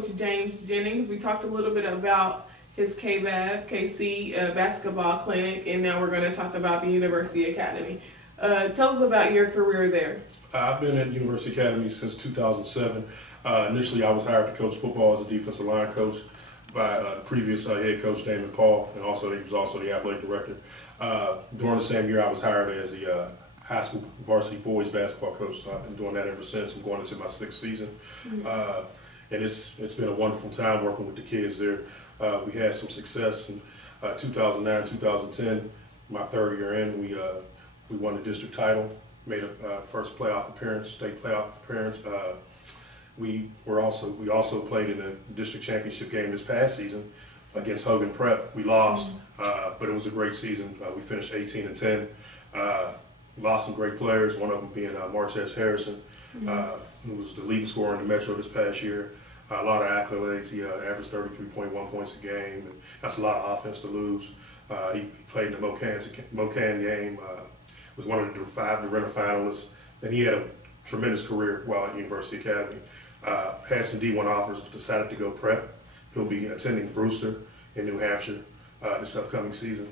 Coach James Jennings. We talked a little bit about his KC basketball clinic, and now we're going to talk about the University Academy. Tell us about your career there. I've been at University Academy since 2007. Initially, I was hired to coach football as a defensive line coach by the previous head coach, Damon Paul, and also he was also the athletic director. During the same year, I was hired as the high school varsity boys basketball coach, so I've been doing that ever since. I'm going into my 6th season. And it's been a wonderful time working with the kids there. We had some success in 2009, 2010. My 3rd year in, we won the district title, made a first playoff appearance, state playoff appearance. We also played in the district championship game this past season against Hogan Prep. We lost, but it was a great season. We finished 18-10. Lost some great players, one of them being Martez Harrison, who was the leading scorer in the Metro this past year. A lot of accolades. He averaged 33.1 points a game, and that's a lot of offense to lose. He played in the Mocan game, was one of the 5 Dorena finalists, and he had a tremendous career while at University Academy. Had some D1 offers, but decided to go prep. He'll be attending Brewster in New Hampshire this upcoming season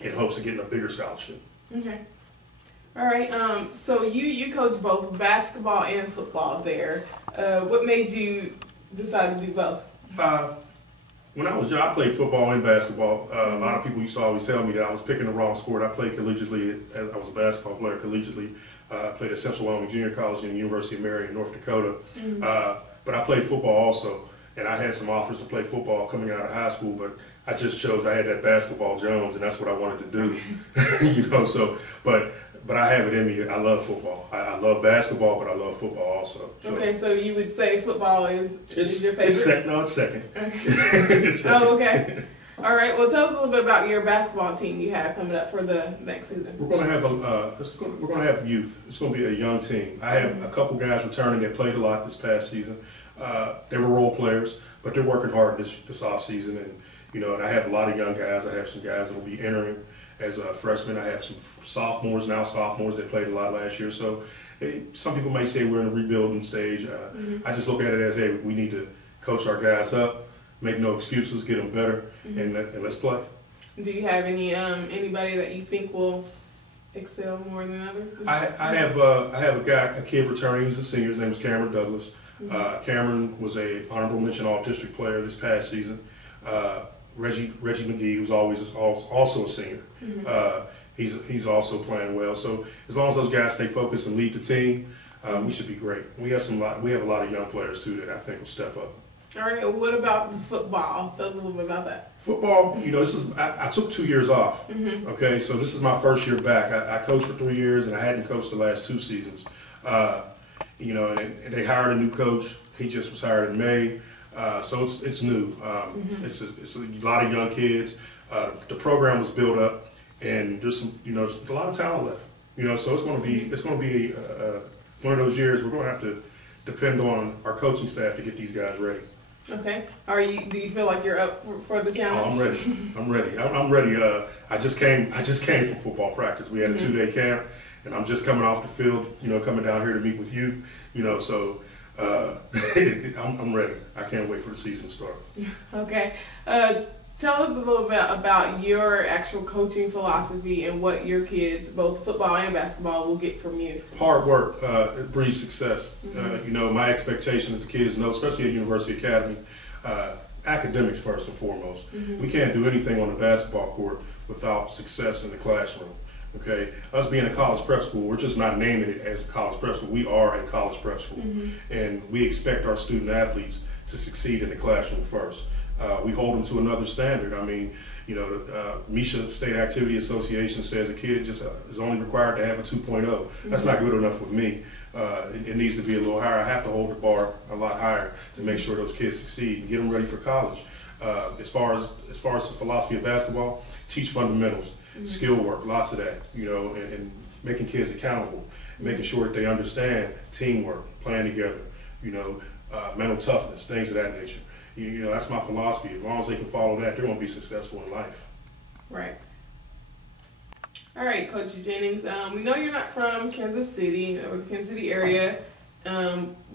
in hopes of getting a bigger scholarship. Okay. All right. So you coach both basketball and football there. What made you decide to do both? When I was young, I played football and basketball. A lot of people used to always tell me that I was picking the wrong sport. I played collegiately. I was a basketball player collegiately. I played at Central Wyoming Junior College and the University of Marion, North Dakota. But I played football also, and I had some offers to play football coming out of high school, but I just chose, I had that basketball Jones, and that's what I wanted to do. You know, so, but I have it in me. I love football. I love basketball, but I love football also. So. Okay, so you would say football is your favorite? No, it's second. Okay. It's second. Oh, okay. All right. Well, tell us a little bit about your basketball team you have coming up for the next season. We're going to have we're going to have youth. It's going to be a young team. I have a couple guys returning that played a lot this past season. They were role players, but they're working hard this off season, and and I have a lot of young guys. I have some guys that will be entering as freshmen. I have some sophomores that played a lot last year. So some people may say we're in a rebuilding stage. I just look at it as, hey, we need to coach our guys up, make no excuses, get them better, and let's play. Do you have anybody that you think will excel more than others? I have a kid returning. He's a senior. His name is Cameron Douglas. Cameron was a honorable mention all-district player this past season. Reggie McGee, who's also a senior, he's also playing well. So as long as those guys stay focused and lead the team, we should be great. We have a lot of young players too that I think will step up. All right. Well, what about the football? Tell us a little bit about that. Football, I took 2 years off. Okay, so this is my first year back. I coached for 3 years, and I hadn't coached the last 2 seasons. And they hired a new coach. He just was hired in May. So it's new. It's a lot of young kids. The program was built up, and there's a lot of talent left. So it's going to be one of those years we're going to have to depend on our coaching staff to get these guys ready. Okay. Do you feel like you're up for the challenge? Oh, I'm ready. I'm ready. I just came from football practice. We had a 2-day camp, and I'm just coming off the field. Coming down here to meet with you. So. I'm ready. I can't wait for the season to start. Okay. Tell us a little bit about your actual coaching philosophy and what your kids, both football and basketball, will get from you. Hard work breeds success. My expectation is the kids know, especially at University Academy, academics first and foremost. We can't do anything on the basketball court without success in the classroom. Okay, us being a college prep school, we're just not naming it as a college prep school. We are a college prep school, and we expect our student athletes to succeed in the classroom first. We hold them to another standard. I mean, the Misha State Activity Association says a kid just is only required to have a 2.0. That's not good enough with me. It needs to be a little higher. I have to hold the bar a lot higher to make sure those kids succeed and get them ready for college. As far as the philosophy of basketball, teach fundamentals. Skill work, lots of that, and making kids accountable, making sure that they understand teamwork, playing together, mental toughness, things of that nature. That's my philosophy. As long as they can follow that, they're going to be successful in life. Right. All right, Coach Jennings. We know you're not from Kansas City or the Kansas City area.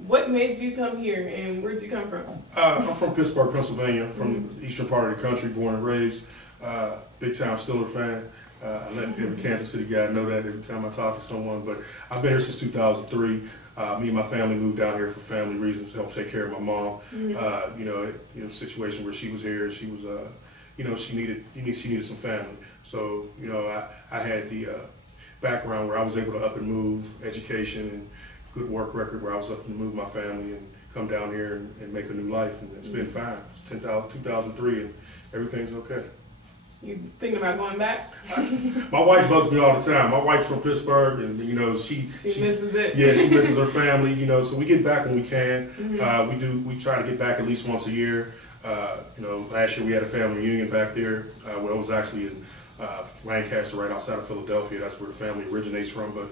What made you come here, and where'd you come from? I'm from Pittsburgh, Pennsylvania, from the eastern part of the country, born and raised. Big time Steeler fan. I let every Kansas City guy know that every time I talk to someone. But I've been here since 2003. Me and my family moved down here for family reasons to help take care of my mom. Situation where she was here, she was, she needed some family. So, I had the background where I was able to up and move, education and good work record where I was up and move my family and come down here and make a new life. And it's been fine. It's 2003 and everything's okay. You thinking about going back? My wife bugs me all the time. My wife's from Pittsburgh, and she misses it. Yeah, she misses her family. So we get back when we can. We try to get back at least once a year. Last year we had a family reunion back there. Well, it was actually in Lancaster, right outside of Philadelphia. That's where the family originates from. But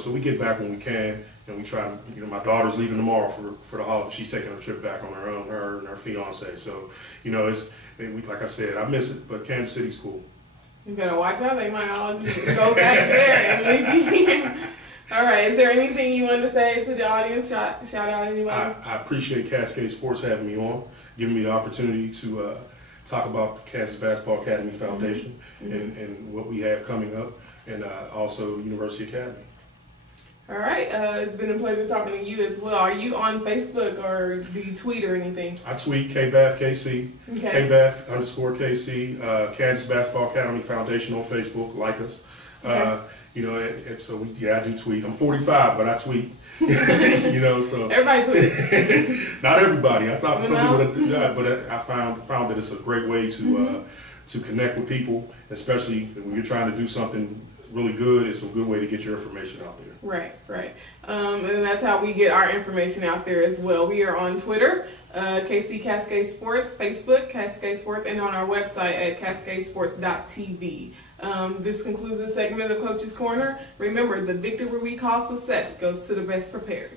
so we get back when we can, and we try to. My daughter's leaving tomorrow for the holiday. She's taking a trip back on her own, her and her fiance. So like I said, I miss it, but Kansas City's cool. You better watch out. They might all just go back there and leave you here. All right. Is there anything you want to say to the audience? Shout out anybody? I appreciate Cascade Sports having me on, giving me the opportunity to talk about the Kansas Basketball Academy Foundation and what we have coming up, and also University Academy. All right. It's been a pleasure talking to you as well. Are you on Facebook or do you tweet or anything? I tweet KBAFKC, okay. KBAF_KC, Kansas Basketball Academy Foundation on Facebook. Like us. Okay. I do tweet. I'm 45, but I tweet. So everybody tweets. Not everybody. I talked to some people that do that, but I found that it's a great way to connect with people, especially when you're trying to do something really good. It's a good way to get your information out there. Right. And that's how we get our information out there as well. We are on Twitter, KC Cascade Sports, Facebook, Cascade Sports, and on our website at cascadesports.tv. This concludes this segment of Coach's Corner. Remember, the victory we call success goes to the best prepared.